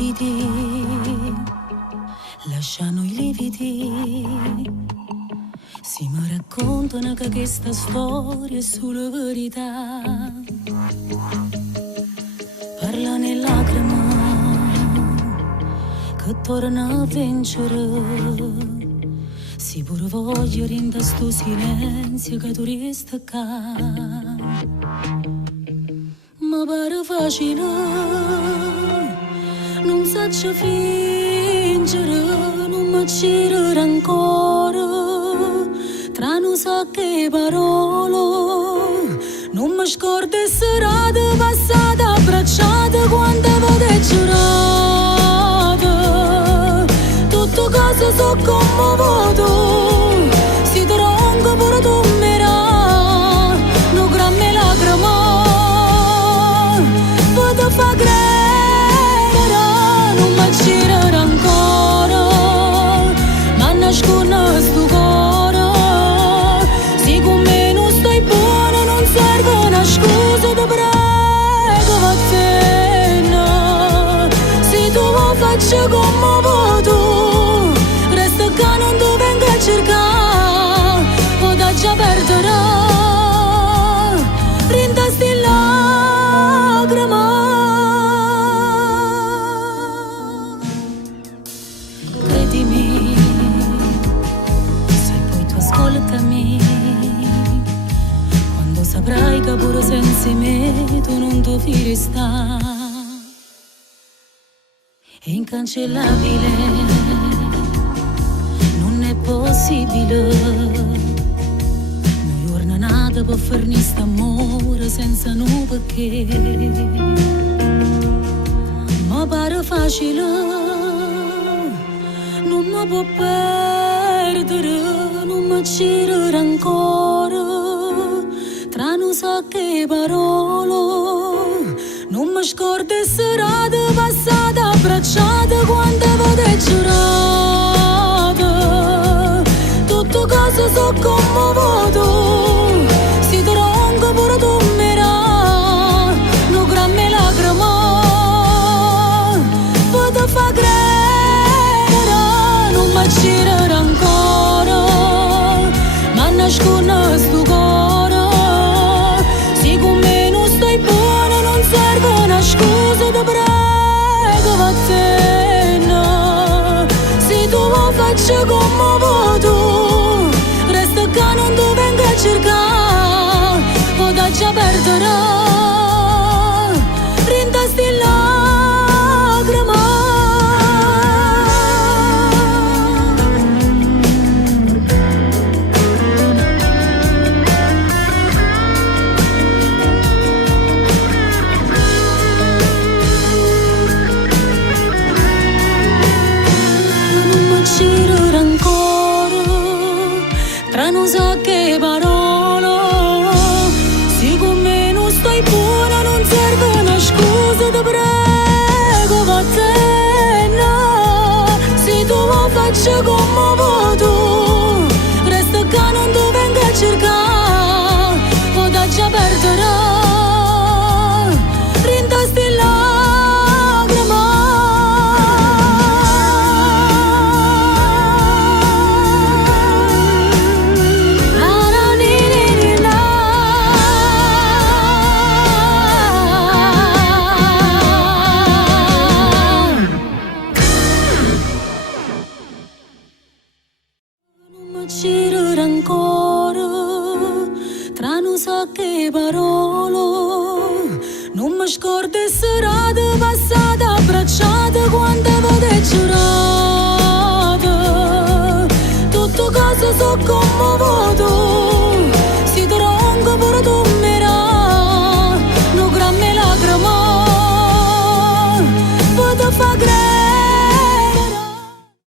brividi, lasciano i lividi. Si mi raccontano che questa storia è solo verità. Parla nelle lacrime che torna a vincere. Si pure voglio rinda sto silenzio che tu resta qua. Ma pare facile, non saccio fingere, non mi girare ancora. Tra non so che parole, non mi scordo serate passate abbracciate quando avete giurato. Tutte cose so commovuto, si tronca pure tu mirà, non gramme lacrime, vado fa credere, non mi girare ancora, ma nasconde sto cuore, si con me non stai buono, non serve una scusa, ti prego vattene, se tu lo faccio commovuto, che non ti venga a cercare, o da già perdere, rindasti lacrime. Credimi, se poi tu ascoltami, quando saprai che pure senza me tu non ti fidi sta, è incancellabile. È possibile, una giornata può farne st'amore senza un perché. Ma pare facile, non mi può perdere, non mi girare ancora. Tra non so che parole, non mi scordo serate passate abbracciate quando avete giurato. Tutte cose so commovuto, si tronca pure tu mirà, non gramme lacrime, vado fa credere, non mi girare ancora, ma nasconde sto cuore, si con me non stai buono, non serve una scusa, ti prego vattene, se tu lo faccio commovuto, che non ti venga a cercare, o da già perdere, rindasti lacrime. Non mi girare ancora, tra non so che parole, se con me non stai buona, non serve una scusa, ti prego vattene, se tu lo faccio commovuto, resta che non ti venga a cercare, o da già perdere, rindasti lacrime. Girare ancora, tra non so che parole, non mi scordo serate passate abbracciate quando avete giurato. Tutte cose so come